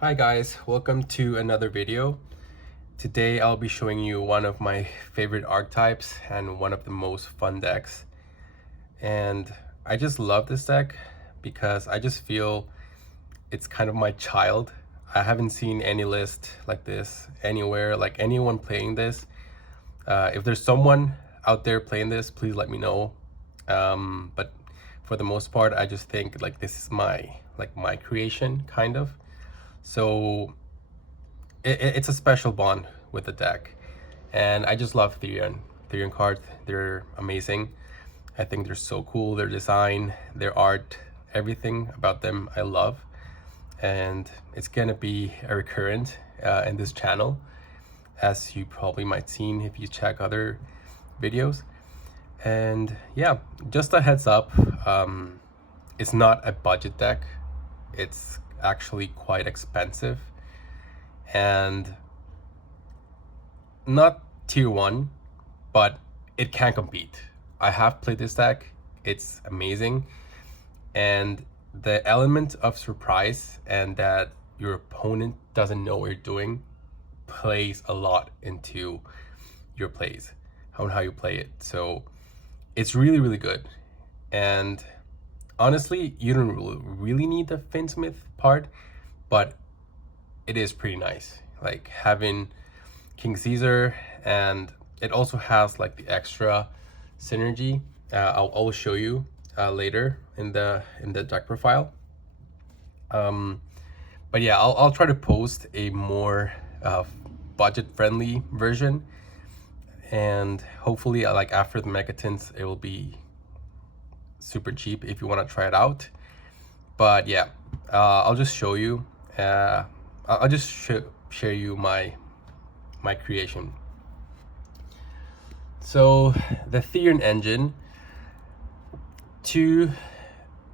Hi guys, welcome to another video. Today I'll be showing you one of my favorite archetypes and one of the most fun decks. And I just love this deck because I just feel it's kind of my child. I haven't seen any list like this anywhere, like anyone playing this. If there's someone out there playing this, please let me know. But for the most part, I just think like this is my creation kind of. So it's a special bond with the deck, and I just love Therion cards. They're amazing. I think they're so cool. Their design, their art, everything about them I love, and it's gonna be a recurrent in this channel, as you probably might seen if you check other videos. And yeah, just a heads up, it's not a budget deck. It's actually quite expensive and not tier 1, but it can compete. I have played this deck. It's amazing, and the element of surprise and that your opponent doesn't know what you're doing plays a lot into your plays, how you play it. So it's really good. And honestly, you don't really need the Fiendsmith part, but it is pretty nice. Like having King Caesar, and it also has like the extra synergy. I'll show you later in the deck profile. But yeah, I'll try to post a more budget-friendly version, and hopefully, like after the Megatins, it will be super cheap if you want to try it out. But yeah, I'll just show you. I'll just share you my creation. So the Therion engine to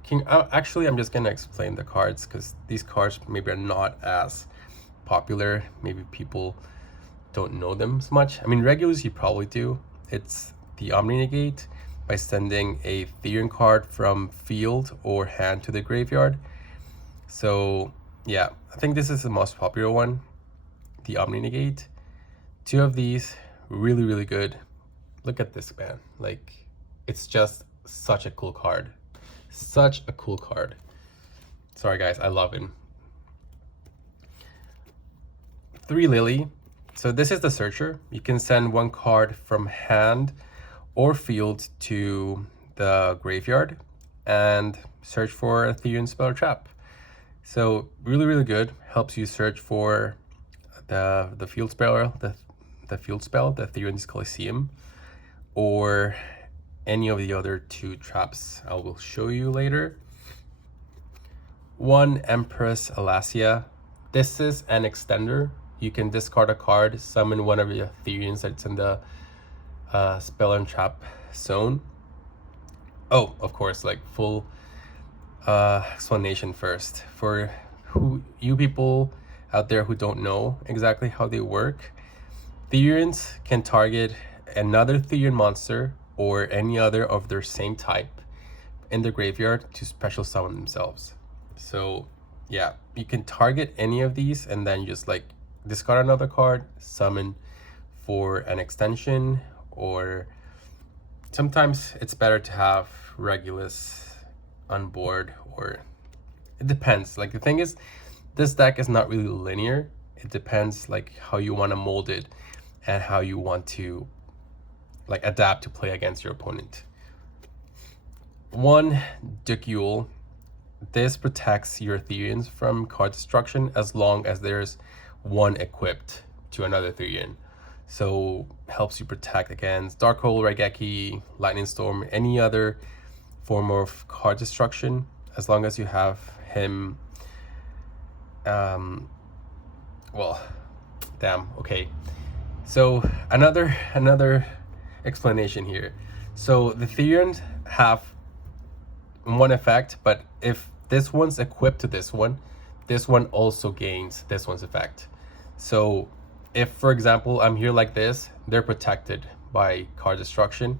King. Actually, I'm just gonna explain the cards because these cards maybe are not as popular. Maybe people don't know them as much. I mean, regulars you probably do. It's the Omni Negate by sending a Therion card from field or hand to the graveyard. So yeah, I think this is the most popular one, the Omni Negate. Two of these, really good. Look at this, man. Like, it's just such a cool card. Such a cool card. Sorry guys, I love it. 3 Lily. So this is the searcher. You can send one card from hand or field to the graveyard and search for a Therion spell or trap. So really good. Helps you search for the field spell, the field spell, the Therion's Coliseum, or any of the other 2 traps I will show you later. 1 Empress Alasia. This is an extender. You can discard a card, summon one of your Therions that's in the spell and trap zone. Oh, of course, like full explanation first. For you people out there who don't know exactly how they work, Therions can target another Therion monster or any other of their same type in the graveyard to special summon themselves. So yeah, you can target any of these and then just like discard another card, summon for an extension, or sometimes it's better to have Regulus on board, or it depends. Like the thing is, this deck is not really linear. It depends like how you want to mold it and how you want to like adapt to play against your opponent. 1 Ducule. This protects your Therions from card destruction as long as there's 1 equipped to another Therion. So helps you protect against Darkhold, Raigeki, Lightning Storm, any other form of card destruction, as long as you have him. Well, damn. Okay. So another explanation here. So the Therions have 1 effect, but if this one's equipped to this one also gains this one's effect. So if, for example, I'm here like this, they're protected by card destruction,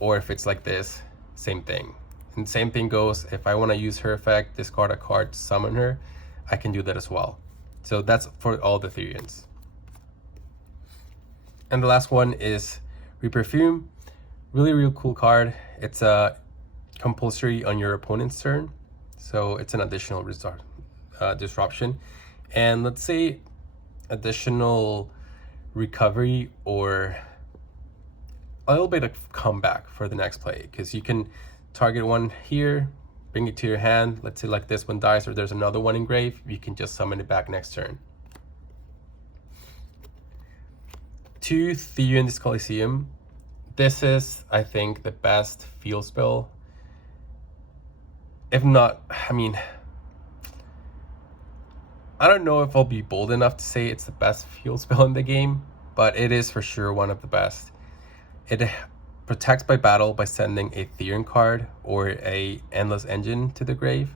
or if it's like this, same thing. And same thing goes if I want to use her effect, discard a card, summon her, I can do that as well. So that's for all the Therions. And the last one is Reperfume. Really cool card. It's a compulsory on your opponent's turn, so it's an additional disruption, and let's say additional recovery or a little bit of comeback for the next play, because you can target one here, bring it to your hand. Let's say like this one dies, or there's another one in grave, you can just summon it back next turn. 2 Therion this Coliseum. This is, I think, the best field spell. If not, I mean, I don't know if I'll be bold enough to say it's the best field spell in the game, but it is for sure one of the best. It protects by battle by sending a Therion card or a Endless Engine to the grave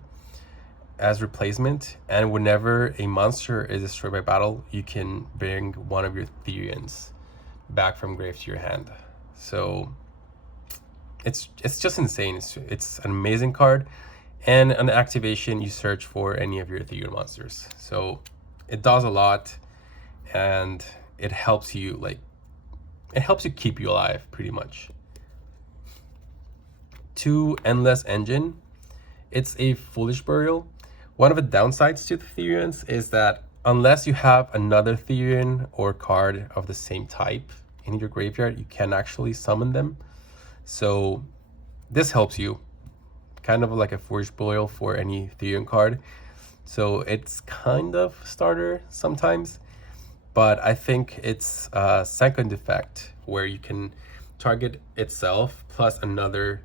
as replacement, and whenever a monster is destroyed by battle, you can bring one of your Therions back from grave to your hand. So it's just insane. It's an amazing card, and an activation you search for any of your Therion monsters. So it does a lot, and it helps you keep you alive pretty much. 2 Endless Engine. It's a Foolish Burial. One of the downsides to the Therions is that unless you have another Therion or card of the same type in your graveyard, you can actually summon them. So this helps you, kind of like a Foolish Burial for any Therion card. So it's kind of starter sometimes, but I think it's a second effect where you can target itself plus another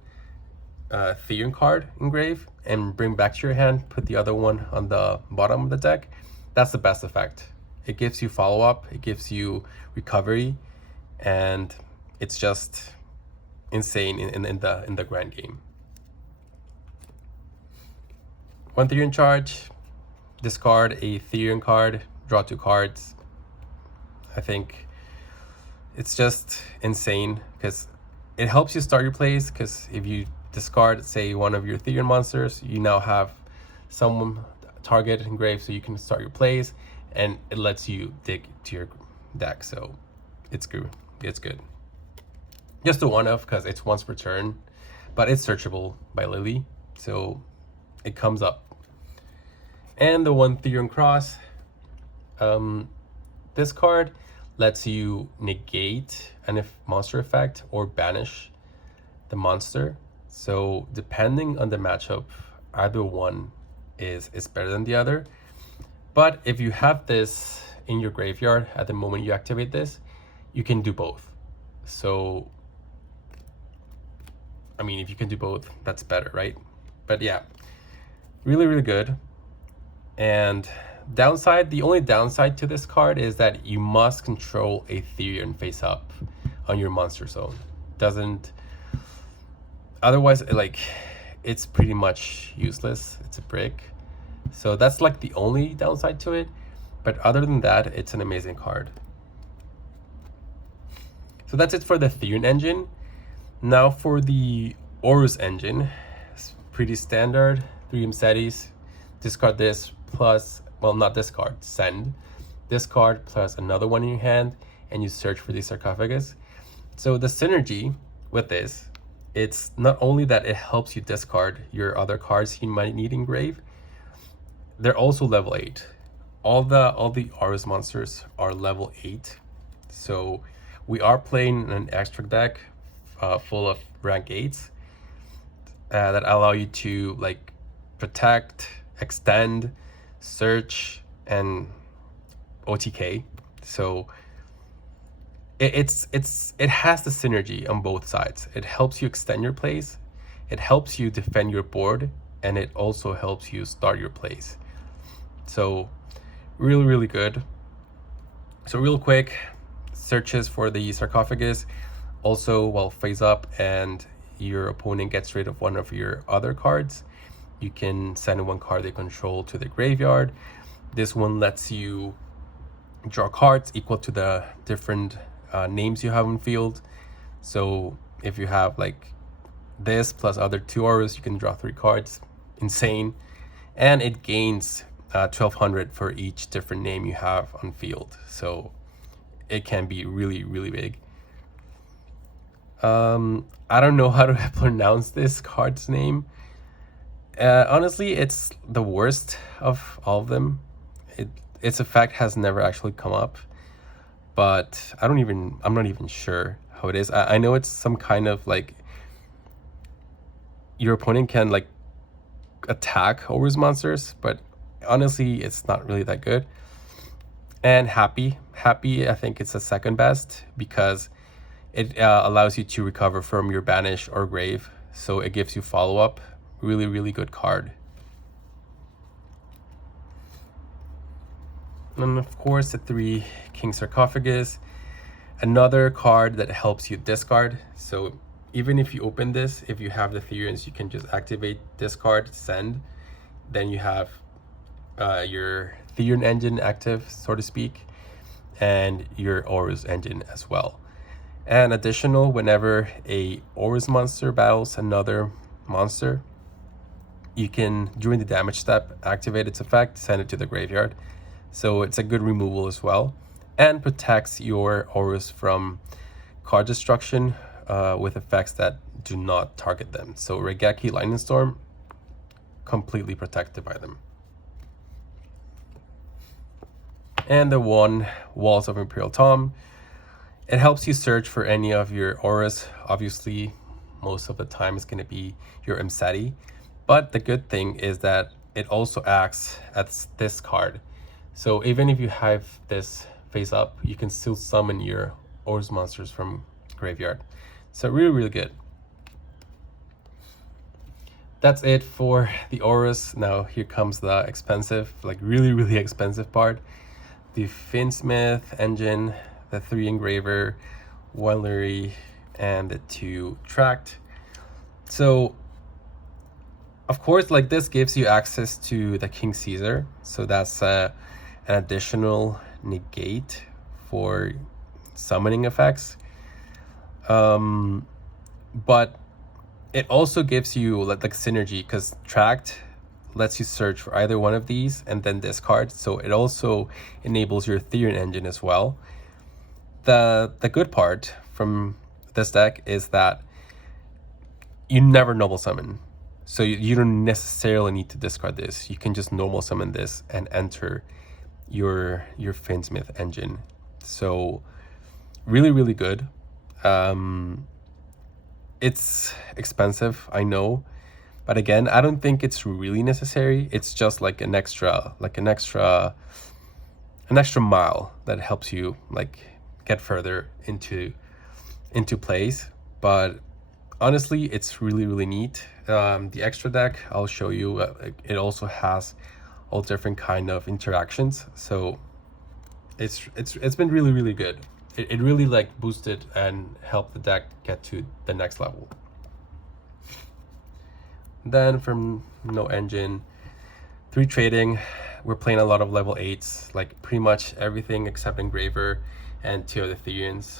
Therion card in grave and bring back to your hand, put the other one on the bottom of the deck. That's the best effect. It gives you follow-up, it gives you recovery, and it's just insane in the grand game. 1 Therion charge, discard a Therion card, draw 2 cards. I think it's just insane because it helps you start your plays, because if you discard, say, one of your Therion monsters, you now have someone target in grave, so you can start your plays, and it lets you dig to your deck. So it's good. It's good. Just a one-off because it's once per turn, but it's searchable by Lily, so it comes up. And the 1 Therion Cross. This card lets you negate an monster effect or banish the monster. So depending on the matchup, either one is better than the other. But if you have this in your graveyard at the moment you activate this, you can do both. So I mean, if you can do both, that's better, right? But yeah, really good. And the only downside to this card is that you must control a Therion face up on your monster zone. Otherwise, like, it's pretty much useless. It's a brick. So that's like the only downside to it. But other than that, it's an amazing card. So that's it for the Therion engine. Now for the Horus engine, it's pretty standard. 3 Imsetis, discard this plus, well, not discard, send this card plus another one in your hand, and you search for the sarcophagus. So the synergy with this, it's not only that it helps you discard your other cards you might need in grave, they're also level 8. All the Horus monsters are level 8. So we are playing an extra deck full of rank 8s that allow you to like protect, extend, search, and OTK. So it has the synergy on both sides. It helps you extend your plays, it helps you defend your board, and it also helps you start your plays. So really good. So real quick, searches for the sarcophagus also will phase up, and your opponent gets rid of one of your other cards. You can send 1 card they control to the graveyard. This one lets you draw cards equal to the different names you have in field. So if you have like this plus other 2 Horus, you can draw 3 cards. Insane. And it gains 1200 for each different name you have on field. So it can be really, really big. I don't know how to pronounce this card's name. Honestly, it's the worst of all of them. Its effect has never actually come up, but I'm not even sure how it is. I know it's some kind of like your opponent can like attack Horus monsters, but honestly, it's not really that good. And happy, I think it's the second best because it allows you to recover from your banish or grave, so it gives you follow-up. Really, really good card. And of course, the 3 King Sarcophagus, another card that helps you discard. So even if you open this, if you have the Therions, you can just activate discard, send. Then you have your Therion engine active, so to speak, and your Horus engine as well. And additional, whenever a Horus monster battles another monster, you can, during the damage step, activate its effect, send it to the graveyard. So it's a good removal as well, and protects your Horus from card destruction with effects that do not target them. So Regeki Lightning Storm, completely protected by them. And the 1 Walls of Imperial Tom, it helps you search for any of your Horus. Obviously, most of the time it's going to be your Mseti, but the good thing is that it also acts as this card. So even if you have this face up, you can still summon your Horus monsters from graveyard. So really, really good. That's it for the Horus. Now here comes the expensive, like really, really expensive part. The Fiendsmith engine, the 3 engraver, 1 Lurie, and the 2 tracked. So of course, like this gives you access to the King Caesar. So that's an additional negate for summoning effects. But it also gives you like synergy, because tracked lets you search for either one of these and then discard. So it also enables your Therion engine as well. The good part from this deck is that you never normal summon. So you don't necessarily need to discard this. You can just normal summon this and enter your Fiendsmith engine. So really, really good. It's expensive, I know, but again, I don't think it's really necessary. It's just like an extra mile that helps you like get further into plays. But honestly, it's really, really neat. The extra deck, I'll show you, it also has all different kind of interactions. So it's been really, really good. It really like boosted and helped the deck get to the next level. Then from no engine, 3 trading, we're playing a lot of level 8s, like pretty much everything except Engraver and 2 of the Therions.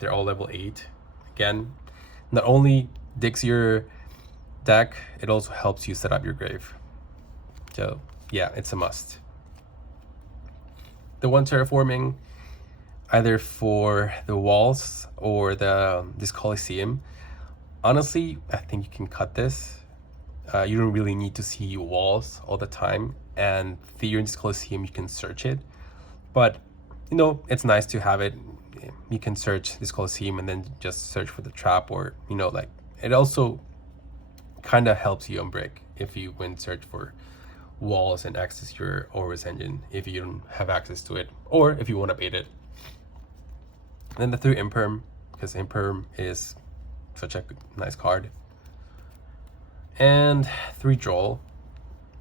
They're all level 8. Again, not only digs your deck, it also helps you set up your grave. So yeah, it's a must. The 1 terraforming, either for the walls or this Coliseum. Honestly, I think you can cut this. You don't really need to see walls all the time, and Therion's Coliseum, you can search it. But you know, it's nice to have it. You can search this Coliseum and then just search for the trap, or you know, like it also kind of helps you on break if you went search for walls and access your Horus engine if you don't have access to it, or if you want to bait it. Then the 3 Imperm, because Imperm is such a nice card. And 3 Droll.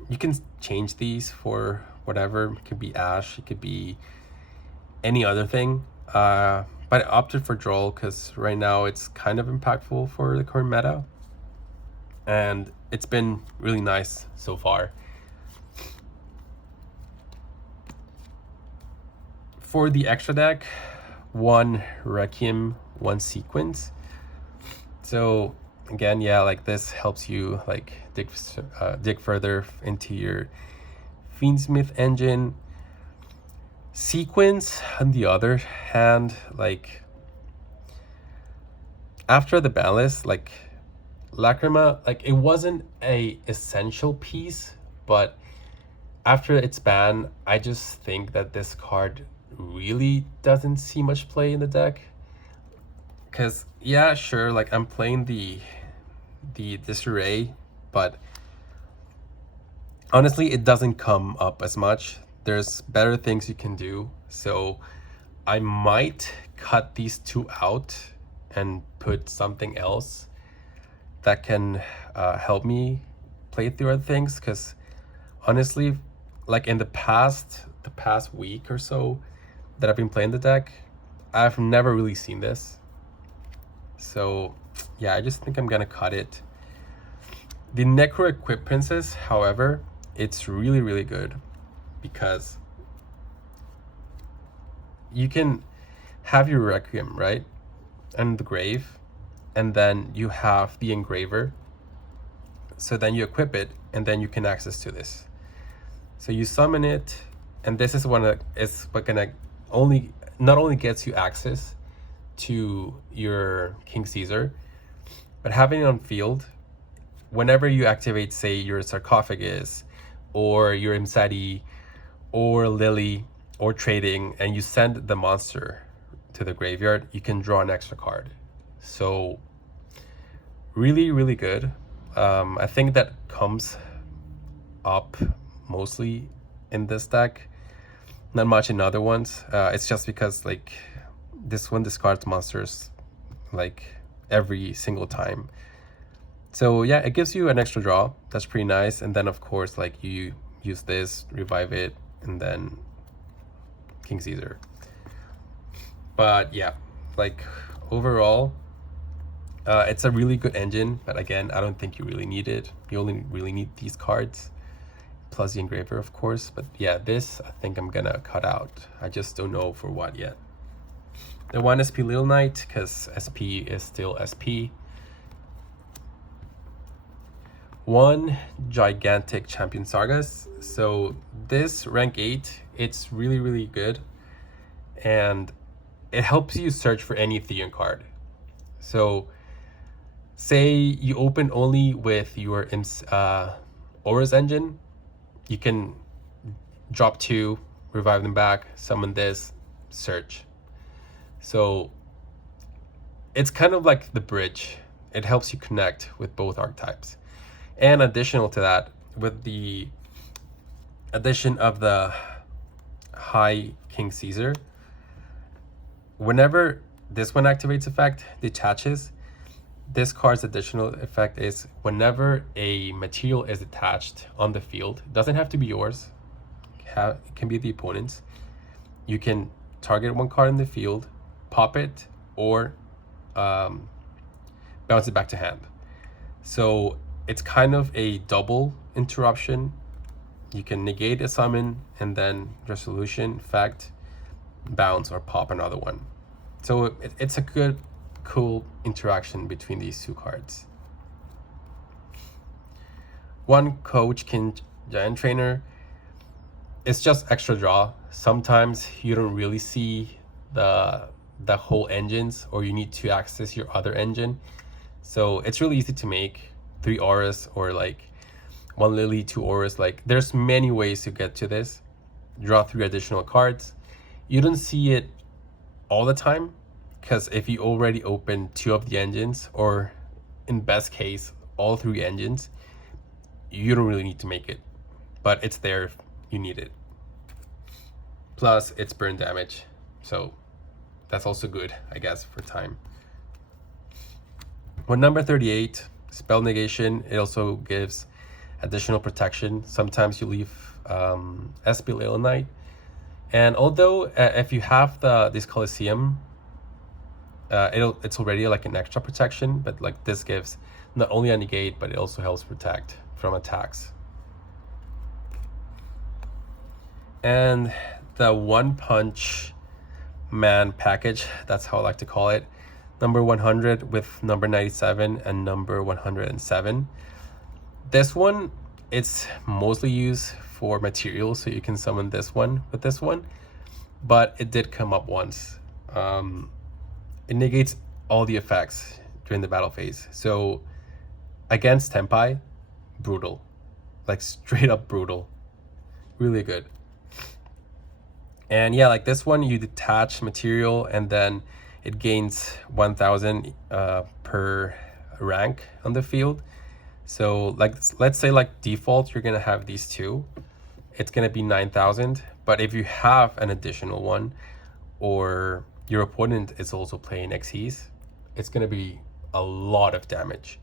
You can change these for whatever. It could be Ash, it could be any other thing. But I opted for Droll because right now it's kind of impactful for the current meta. And it's been really nice so far. For the extra deck, 1 Requiem, 1 Sequence. So again, yeah, like this helps you like dig further into your Fiendsmith engine. Sequence, on the other hand, like after the ban list, like Lacrima, like it wasn't a essential piece, but after its ban, I just think that this card really doesn't see much play in the deck. Because yeah, sure, like I'm playing the disarray, but honestly it doesn't come up as much. There's better things you can do, so I might cut these two out and put something else that can help me play through other things. Because honestly, like in the past week or so that I've been playing the deck, I've never really seen this. So yeah, I just think I'm gonna cut it. The Necro Equip Princess, however, it's really, really good because you can have your Requiem, right? And the grave, and then you have the Engraver. So then you equip it, and then you can access to this. So you summon it, and this is what gonna not only gets you access to your King Caesar, but having it on field, whenever you activate, say, your Sarcophagus, or your Imsadi, or Lily, or Trading, and you send the monster to the graveyard, you can draw an extra card. So really, really good. I think that comes up mostly in this deck, not much in other ones. It's just because like this one discards monsters like every single time. So yeah, it gives you an extra draw. That's pretty nice. And then of course, like you use this, revive it, and then King Caesar. But yeah, like overall, it's a really good engine. But again, I don't think you really need it. You only really need these cards, plus the Engraver, of course. But yeah, this I think I'm gonna cut out. I just don't know for what yet. The 1 SP Little Knight, because SP is still SP. 1 Gigantic Champion Sargas. So this rank 8, it's really, really good. And it helps you search for any Therion card. So say you open only with your Horus engine, you can drop 2, revive them back, summon this, search. So it's kind of like the bridge. It helps you connect with both archetypes. And additional to that, with the addition of the High King Caesar, whenever this one activates effect, detaches, this card's additional effect is whenever a material is attached on the field, it doesn't have to be yours, it can be the opponent's, you can target one card in the field, pop it, or bounce it back to hand. So it's kind of a double interruption. You can negate a summon and then resolution, effect, bounce, or pop another one. So it's a good, cool interaction between these two cards. 1 Coach King Giant Trainer. It's just extra draw. Sometimes you don't really see the whole engines, or you need to access your other engine. So it's really easy to make 3 Horus, or like 1 Lily, 2 Horus. Like there's many ways to get to this. Draw 3 additional cards. You don't see it all the time, because if you already open 2 of the engines, or in best case all 3 engines, you don't really need to make it, but it's there if you need it. Plus it's burn damage, so that's also good, I guess, for time. When number 38, Spell Negation, it also gives additional protection. Sometimes you leave SP Little Knight, and although if you have this Coliseum, it's already like an extra protection, but like this gives not only a negate, but it also helps protect from attacks. And the 1 Punch Man package, that's how I like to call it, number 100 with number 97 and number 107. This one, it's mostly used for materials, so you can summon this one with this one, but it did come up once. It negates all the effects during the battle phase. So against Tempai, brutal, like straight up brutal, really good. And yeah, like this one, you detach material and then it gains 1000 per rank on the field. So like, let's say like default, you're gonna have these two, it's gonna be 9000. But if you have an additional one, or your opponent is also playing Xyz, it's gonna be a lot of damage.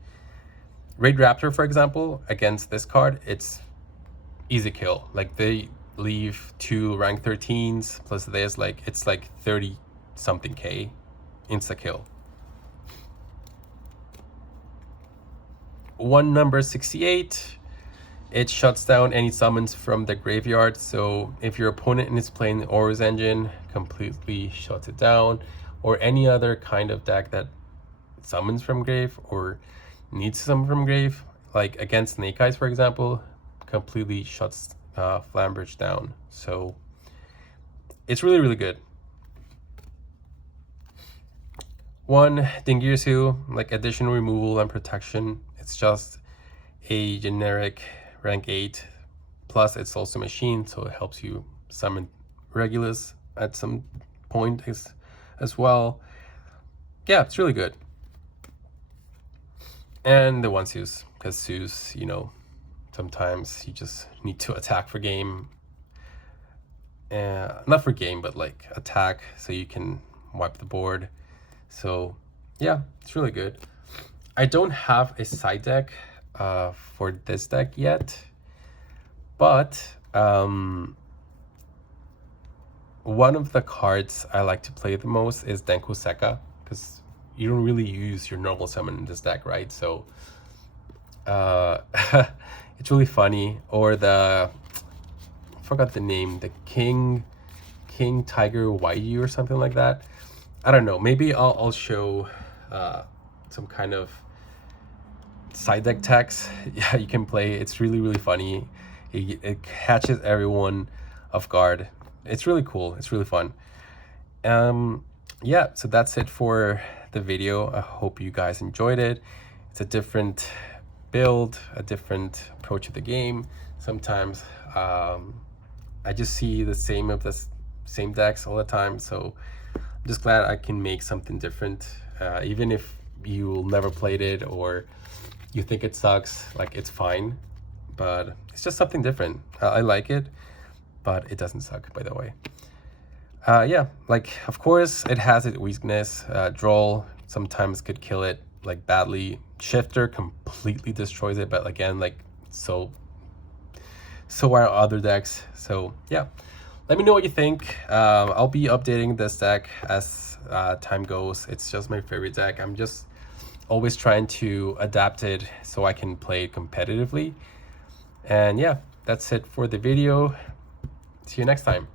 Raid Raptor, for example, against this card, it's easy kill. Like they leave 2 rank 13s plus this, like it's like 30 something K insta kill. One number 68, it shuts down any summons from the graveyard. So if your opponent is playing Horus engine, completely shuts it down, or any other kind of deck that summons from grave or needs to summon from grave, like against Snake Eyes, for example, completely shuts Flambridge down. So it's really, really good. One Dingirsu, like additional removal and protection. It's just a generic rank 8, plus it's also machine, so it helps you summon Regulus at some point as well. Yeah, it's really good. And the one Zeus, because Zeus, you know, sometimes you just need to attack for game. Not for game, but like attack so you can wipe the board. So yeah, it's really good. I don't have a side deck for this deck yet, but one of the cards I like to play the most is Denko Seka, because you don't really use your normal summon in this deck, right? So it's really funny. Or I forgot the name, the King Tiger Waiju or something like that. I don't know, maybe I'll show some kind of side deck text. Yeah, you can play. It's really, really funny. It catches everyone off guard. It's really cool. It's really fun. Yeah, so that's it for the video. I hope you guys enjoyed it. It's a different build, a different approach to the game. Sometimes I just see the same decks all the time, so I'm just glad I can make something different. Even if you never played it or you think it sucks, like it's fine, but it's just something different. I like it, but it doesn't suck, by the way. Yeah, like of course it has its weakness. Droll sometimes could kill it like badly. Shifter completely destroys it, but again, like so are other decks. So yeah, let me know what you think. I'll be updating this deck as time goes. It's just my favorite deck. I'm just always trying to adapt it so I can play it competitively. And yeah, that's it for the video. See you next time.